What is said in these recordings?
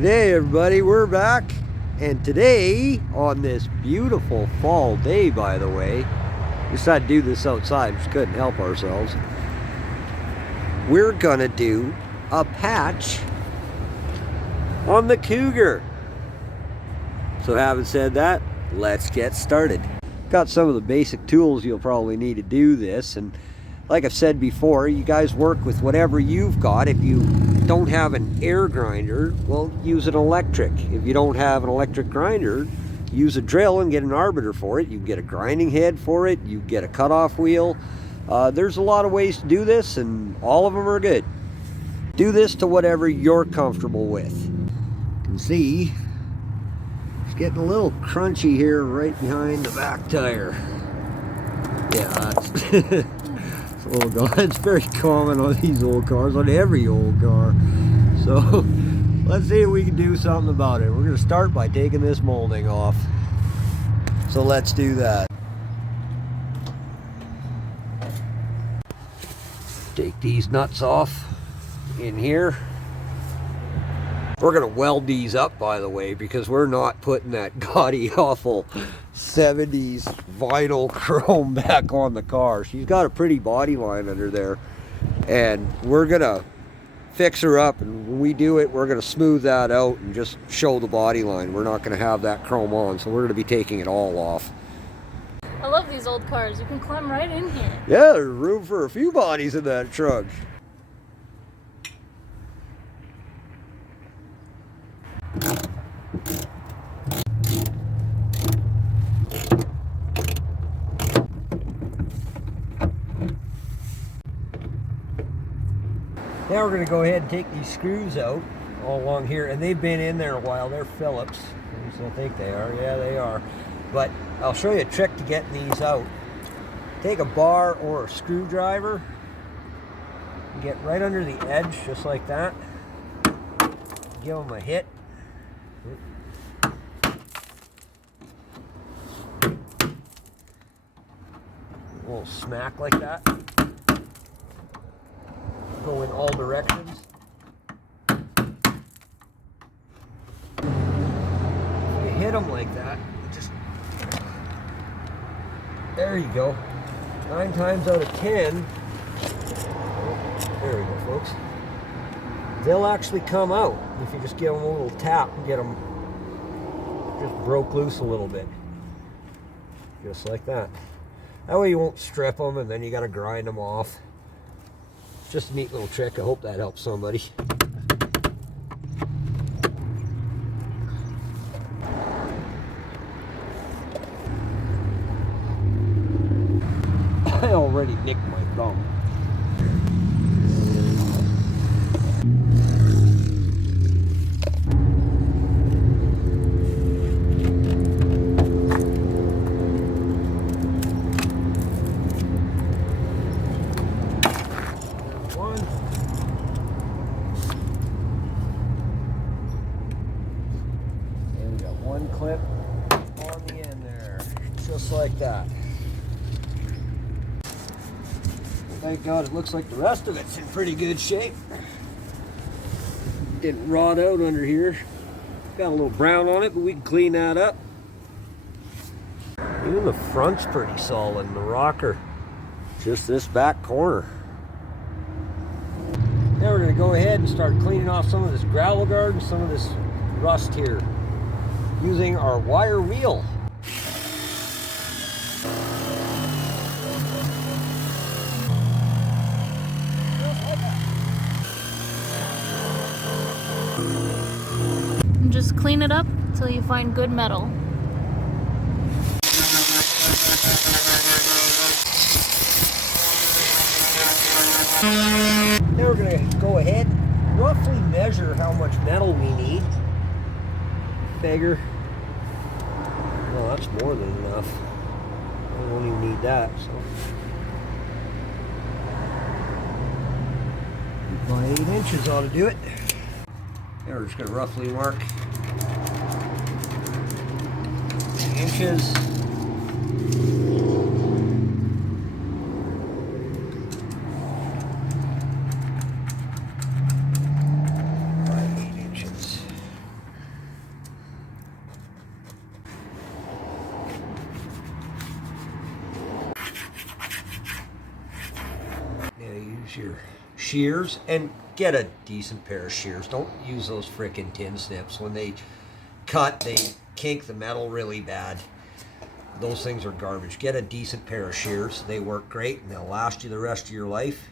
Hey everybody, we're back, and today on this beautiful fall day, by the way, we decided to do this outside, just couldn't help ourselves. We're gonna do a patch on the Cougar. So having said that, let's get started. Got some of the basic tools you'll probably need to do this, and like I've said before, you guys work with whatever you've got. If you don't have an air grinder, well, use an electric. If you don't have an electric grinder, use a drill and get an arbiter for it. You get a grinding head for it, you get a cutoff wheel. There's a lot of ways to do this, and all of them are good. Do this to whatever you're comfortable with. You can see it's getting a little crunchy here right behind the back tire. Yeah, that's old car. It's very common on these old cars, on every old car. So let's see if we can do something about it. We're going to start by taking this molding off. So let's do that. Take these nuts off in here. We're going to weld these up, by the way, because we're not putting that gaudy, awful 70s vinyl chrome back on the car. She's got a pretty body line under there, and we're going to fix her up, and when we do it, we're going to smooth that out and just show the body line. We're not going to have that chrome on, so we're going to be taking it all off. I love these old cars. You can climb right in here. Yeah, there's room for a few bodies in that truck. Now we're going to go ahead and take these screws out all along here, and they've been in there a while. They're Phillips. At least I think they are. Yeah, they are. But I'll show you a trick to getting these out. Take a bar or a screwdriver, get right under the edge, just like that. Give them a hit. A little smack like that. Go in all directions. You hit them like that, just there you go. 9 times out of 10, there we go, folks, they'll actually come out if you just give them a little tap and get them just broke loose a little bit, just like that. That way you won't strip them and then you got to grind them off. Just a neat little trick. I hope that helps somebody. I already nicked my thumb. One clip on the end there, just like that. Thank God it looks like the rest of it's in pretty good shape. Didn't rot out under here. Got a little brown on it, but we can clean that up. Even the front's pretty solid in the rocker. Just this back corner. Now we're going to go ahead and start cleaning off some of this gravel guard and some of this rust here, using our wire wheel. And just clean it up until you find good metal. Now we're going to go ahead and roughly measure how much metal we need. Figure, well, that's more than enough. I don't even need that, so by 8 inches ought to do it. Now we're just going to roughly mark 8 inches. use your shears and get a decent pair of shears. Don't use those frickin' tin snips. When they cut, they kink the metal really bad. Those things are garbage. Get a decent pair of shears. They work great and they'll last you the rest of your life.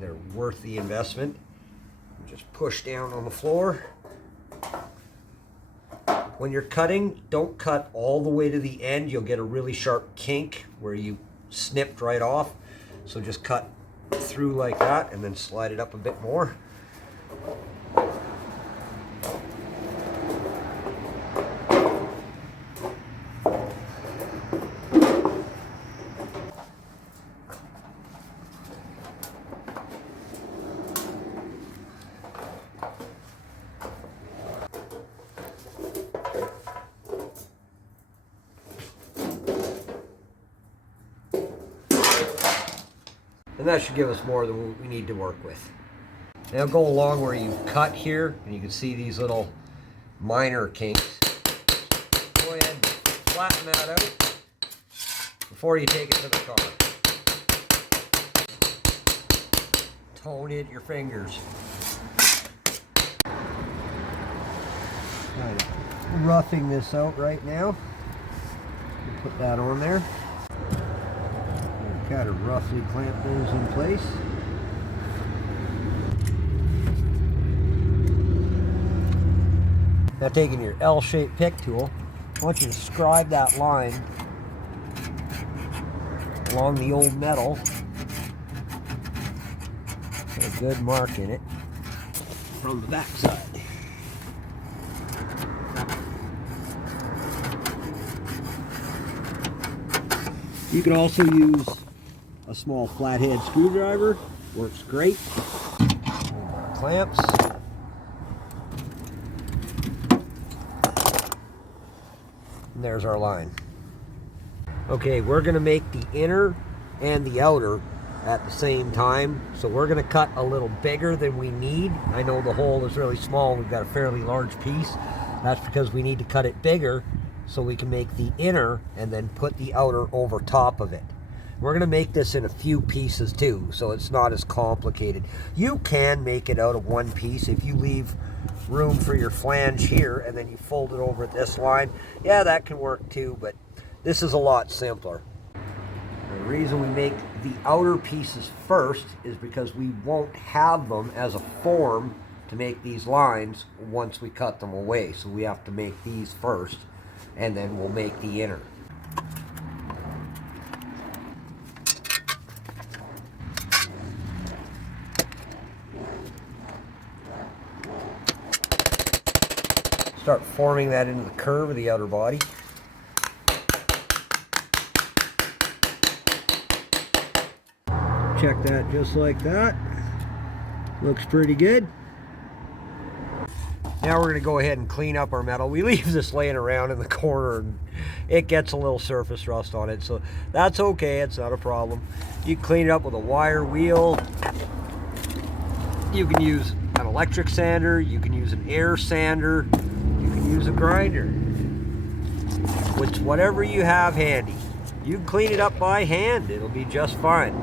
They're worth the investment. Just push down on the floor. When you're cutting, don't cut all the way to the end. You'll get a really sharp kink where you snipped right off. So just cut through like that and then slide it up a bit more. And that should give us more than what we need to work with. Now go along where you cut here, and you can see these little minor kinks. Go ahead and flatten that out before you take it to the car. Tone it your fingers. Kind of roughing this out right now. Put that on there. Kind of roughly clamp those in place. Now taking your L-shaped pick tool, I want you to scribe that line along the old metal. Put a good mark in it from the back side. You can also use a small flathead screwdriver, works great. Clamps. And there's our line. Okay, we're going to make the inner and the outer at the same time. So we're going to cut a little bigger than we need. I know the hole is really small. We've got a fairly large piece. That's because we need to cut it bigger so we can make the inner and then put the outer over top of it. We're going to make this in a few pieces too, so it's not as complicated. You can make it out of one piece if you leave room for your flange here and then you fold it over this line. Yeah, that can work too, but this is a lot simpler. The reason we make the outer pieces first is because we won't have them as a form to make these lines once we cut them away. So we have to make these first, and then we'll make the inner. Start forming that into the curve of the outer body. Check that just like that. Looks pretty good. Now we're going to go ahead and clean up our metal. We leave this laying around in the corner and it gets a little surface rust on it, so that's okay, it's not a problem. You can clean it up with a wire wheel. You can use an electric sander, you can use an air sander, you can use a grinder. Which, whatever you have handy. You can clean it up by hand, it'll be just fine.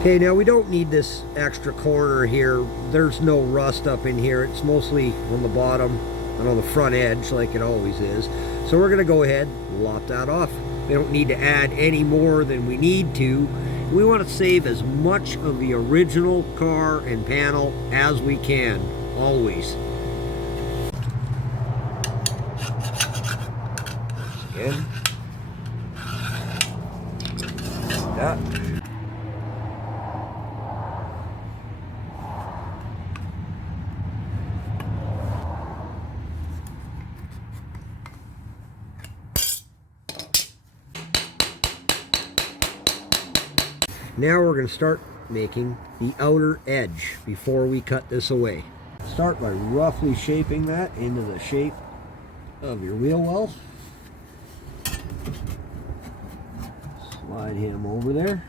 Okay, now we don't need this extra corner here. There's no rust up in here. It's mostly on the bottom and on the front edge like it always is. So we're gonna go ahead and lop that off. We don't need to add any more than we need to. We want to save as much of the original car and panel as we can, always. Again. That. Now we're going to start making the outer edge before we cut this away. Start by roughly shaping that into the shape of your wheel well. Slide him over there.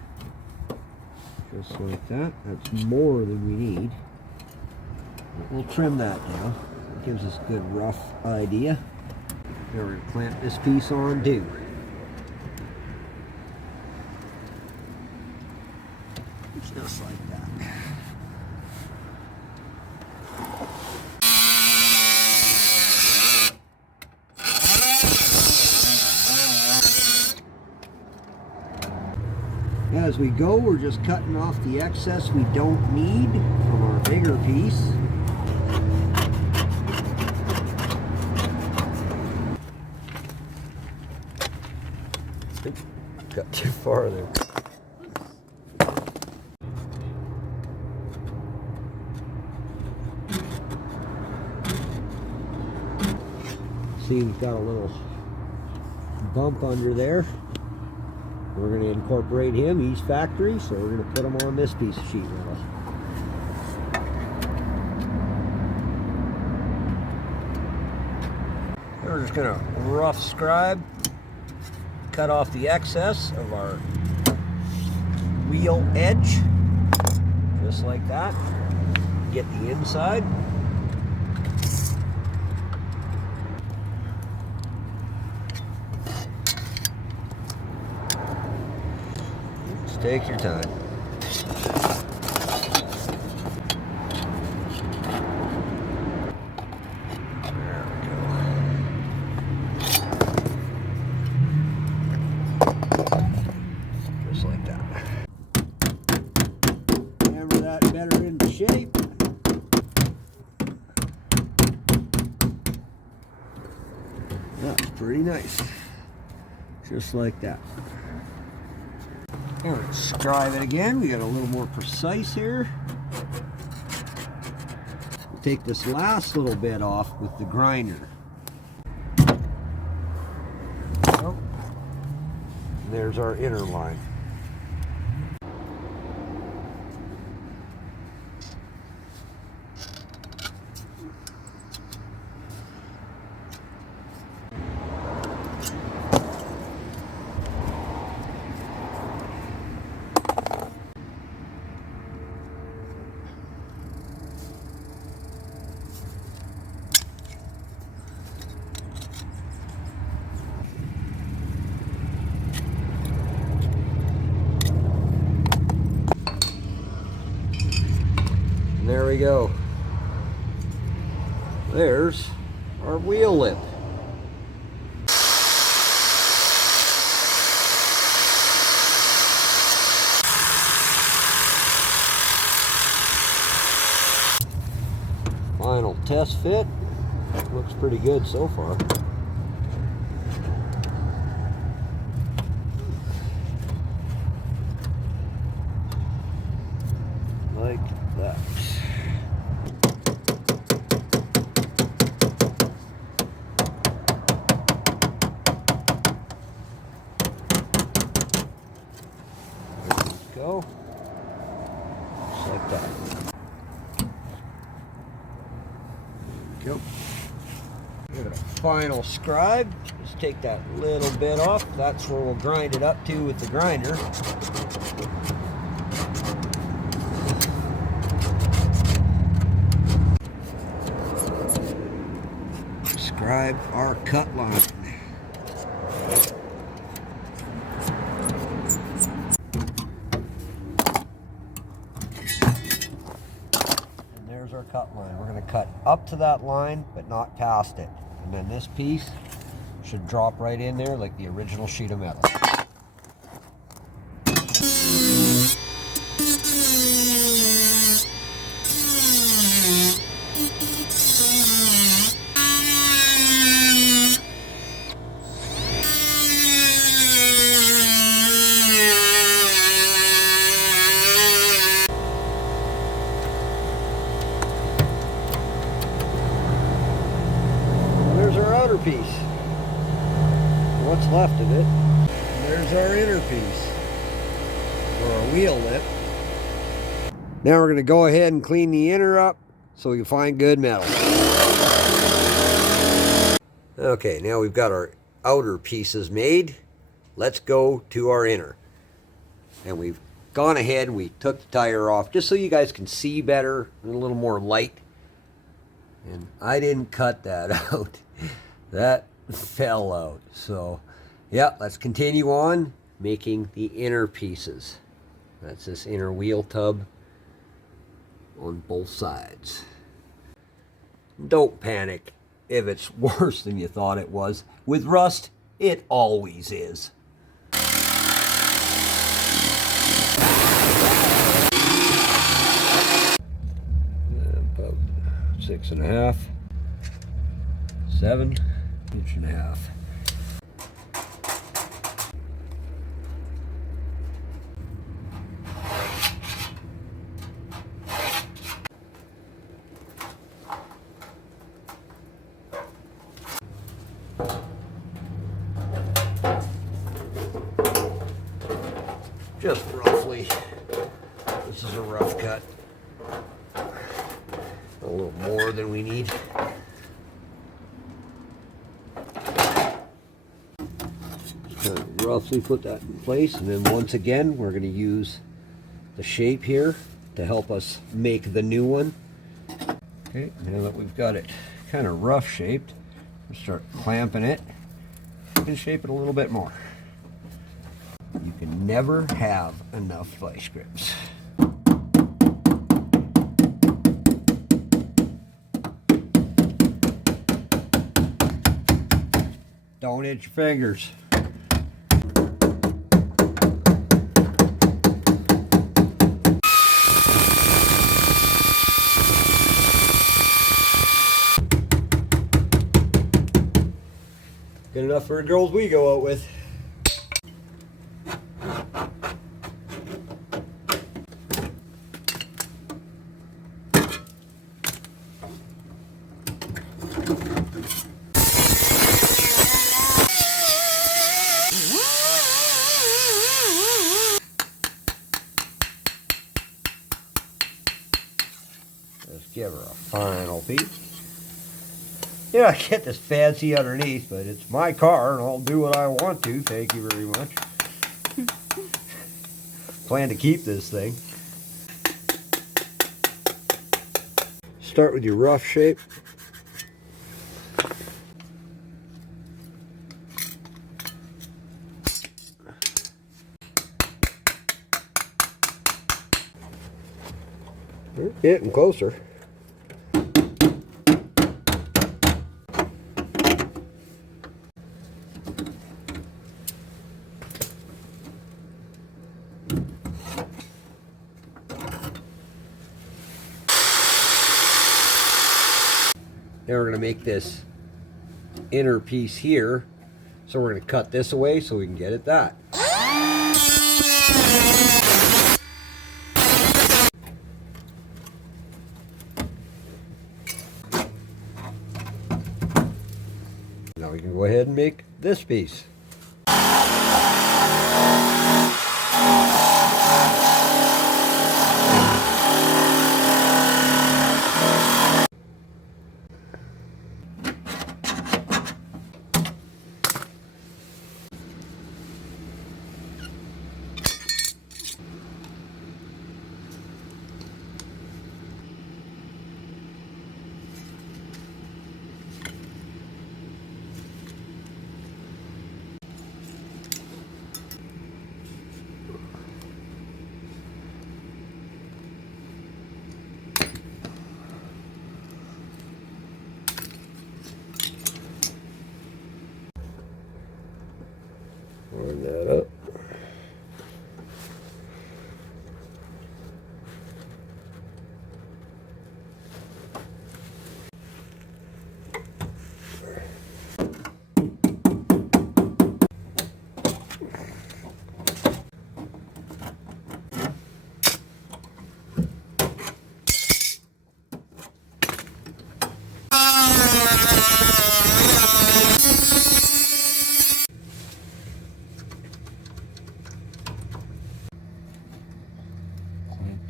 Just like that. That's more than we need. We'll trim that down. It gives us a good rough idea. Now we're going to clamp this piece on too. Just like that. As we go, we're just cutting off the excess we don't need from our bigger piece. Got too far there. See, we've got a little bump under there. We're going to incorporate him. He's factory, so we're going to put him on this piece of sheet metal. We're just going to rough scribe, cut off the excess of our wheel edge, just like that. Get the inside. Just take your time. Better into shape. That's pretty nice. Just like that. Now let's scribe it again. We got a little more precise here. We'll take this last little bit off with the grinder. Oh. There's our inner line. There we go. There's our wheel lip. Final test fit. Looks pretty good so far. Like that. There we go. Just like that. Go. Give it a final scribe. Just take that little bit off. That's where we'll grind it up to with the grinder. Scribe our cut line. And there's our cut line. We're going to cut up to that line, but not past it. And then this piece should drop right in there like the original sheet of metal. Piece. What's left of it. And there's our inner piece, or our wheel lip. Now we're going to go ahead and clean the inner up so we can find good metal. Okay, now we've got our outer pieces made. Let's go to our inner. And we've gone ahead and we took the tire off just so you guys can see better and a little more light. And I didn't cut that out. That fell out. So, yeah, let's continue on making the inner pieces. That's this inner wheel tub on both sides. Don't panic if it's worse than you thought it was. With rust, it always is. About 6.5, 7, 1.5 inches. Just roughly. This is a rough cut. A little more than we need. Just kind of roughly put that in place, and then once again we're going to use the shape here to help us make the new one. Okay, now that we've got it kind of rough shaped, we'll start clamping it and shape it a little bit more. You can never have enough vice grips. Don't hit your fingers. Good enough for the girls we go out with. Let's give her a final piece. Yeah, I get this fancy underneath, but it's my car and I'll do what I want to. Thank you very much. Plan to keep this thing. Start with your rough shape. We're getting closer. Now we're going to make this inner piece here, so we're going to cut this away so we can get at that. Now we can go ahead and make this piece. Line that up.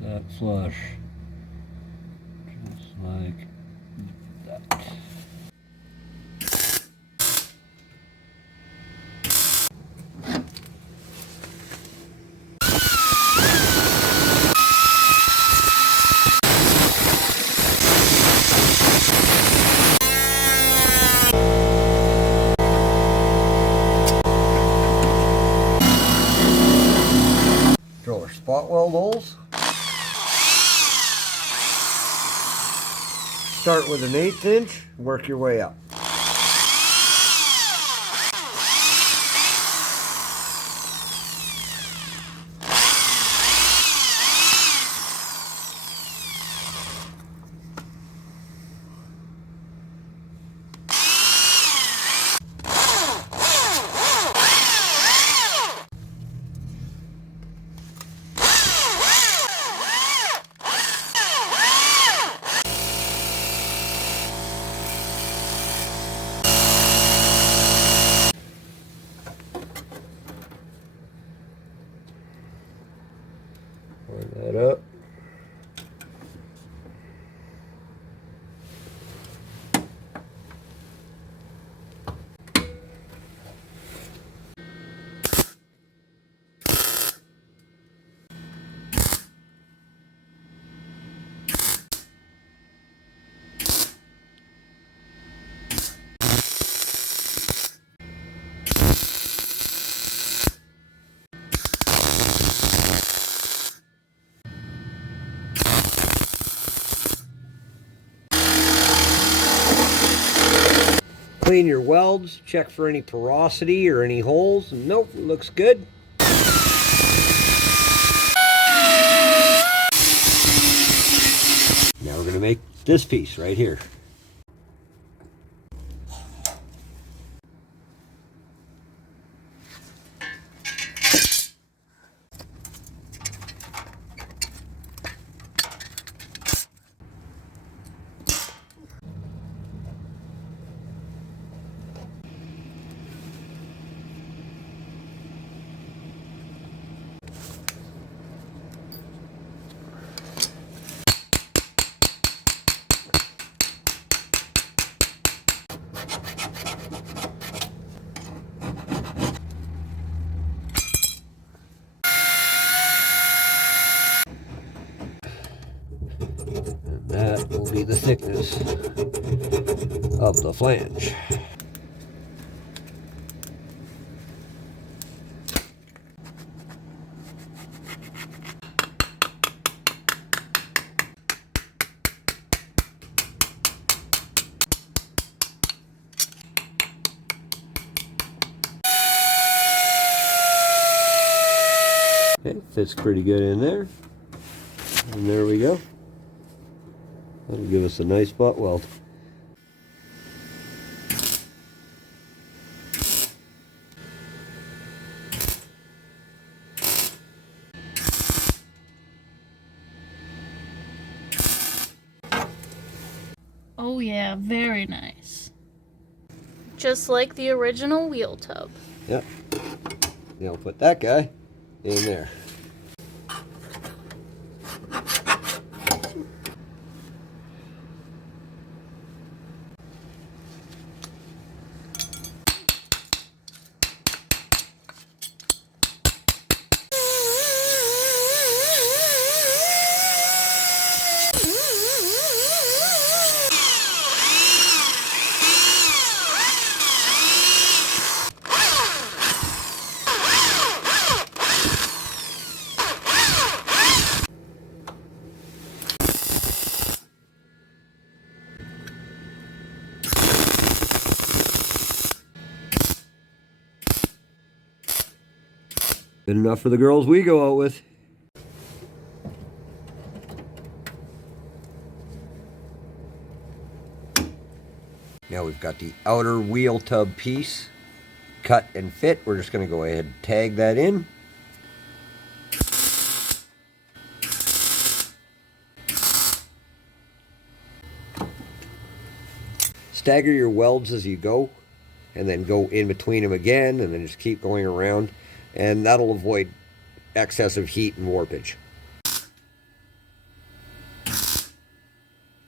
That flush, just like that. our spot weld holes. Start with an 1/8 inch, work your way up. Line that up. Clean your welds, check for any porosity or any holes. Nope, looks good. Now we're going to make this piece right here. That will be the thickness of the flange. Okay, fits pretty good in there. And there we go. That'll give us a nice butt weld. Oh yeah, very nice. Just like the original wheel tub. Yep. Now we'll put that guy in there. Good enough for the girls we go out with. Now we've got the outer wheel tub piece cut and fit. We're just going to go ahead and tag that in. Stagger your welds as you go, and then go in between them again, and then just keep going around, and that'll avoid excessive heat and warpage.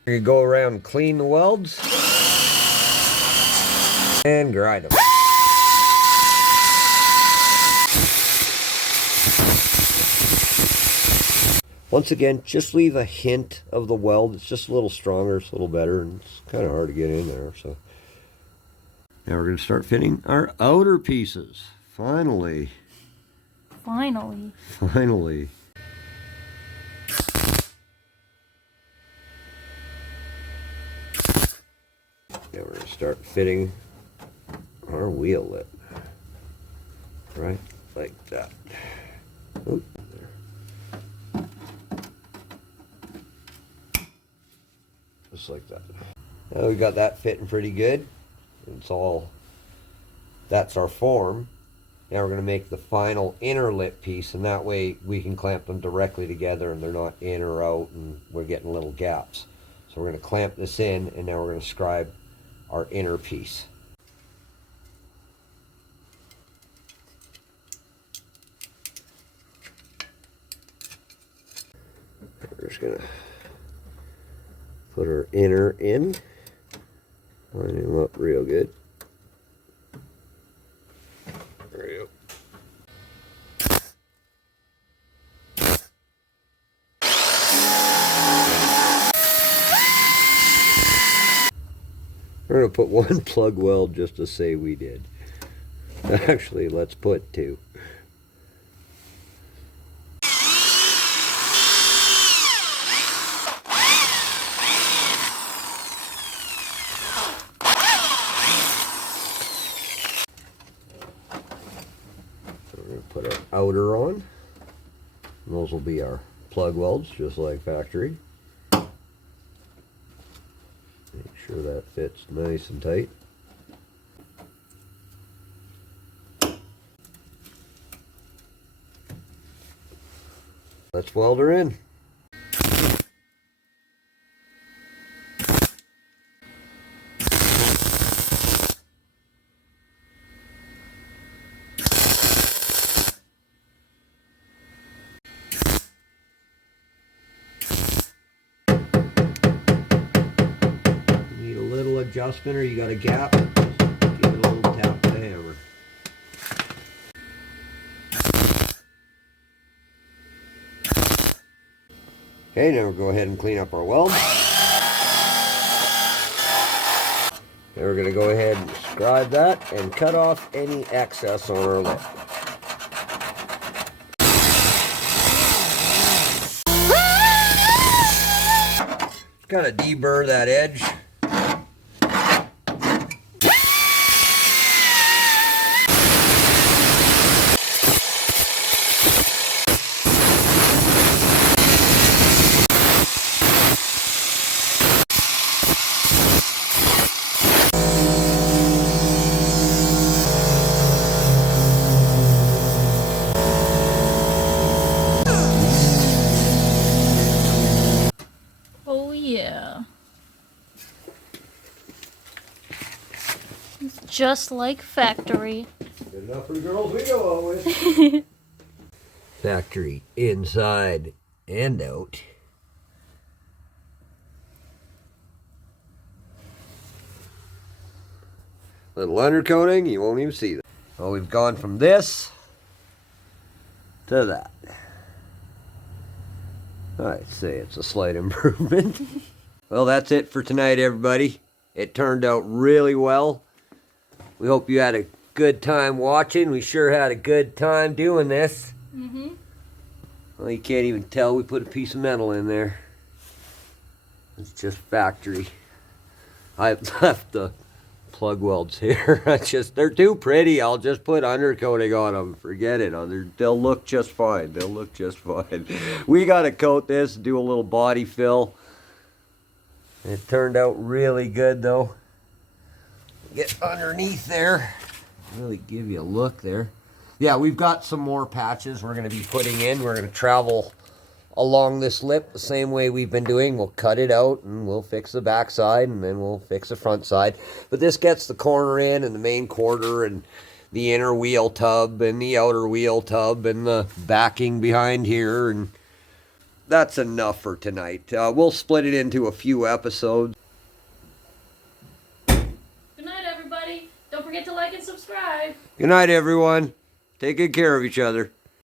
You go around and clean the welds and grind them. Once again, just leave a hint of the weld. It's just a little stronger, it's a little better, and it's kind of hard to get in there. So now we're going to start fitting our outer pieces. Finally. Finally. Finally. start fitting our wheel lip right like that. Oop, there. Just like that. Now we got that fitting pretty good. That's our form. Now we're going to make the final inner lip piece, and that way we can clamp them directly together and they're not in or out and we're getting little gaps. So we're going to clamp this in, and now we're going to scribe our inner piece. We're just going to put our inner in, line him up real good. There we go. We're going to put one plug weld just to say we did. Actually, let's put two. So we're going to put our outer on. And those will be our plug welds, just like factory. Make sure that fits nice and tight. Let's weld her in. Need a little adjustment, or you got a gap, just give it a little tap with a hammer. Okay, now we'll go ahead and clean up our weld. Now we're going to go ahead and scribe that and cut off any excess on our lip. Got to deburr that edge. Oh yeah. It's just like factory. Good enough for the girls we go out with. Factory inside and out. Little undercoating, you won't even see that. Well, we've gone from this to that. I'd say it's a slight improvement. Well, that's it for tonight, everybody. It turned out really well. We hope you had a good time watching. We sure had a good time doing this. Well, you can't even tell we put a piece of metal in there. It's just factory. I left the plug welds here. They're too pretty. I'll just put undercoating on them. Forget it. They'll look just fine. They'll look just fine. We got to coat this, do a little body fill. It turned out really good, though. Get underneath there. Really give you a look there. Yeah, we've got some more patches we're going to be putting in. We're going to travel along this lip the same way we've been doing. We'll cut it out and we'll fix the back side and then we'll fix the front side. But this gets the corner in and the main quarter and the inner wheel tub and the outer wheel tub and the backing behind here. And that's enough for tonight. We'll split it into a few episodes. Good night, everybody. Don't forget to like and subscribe. Good night, everyone. Take good care of each other.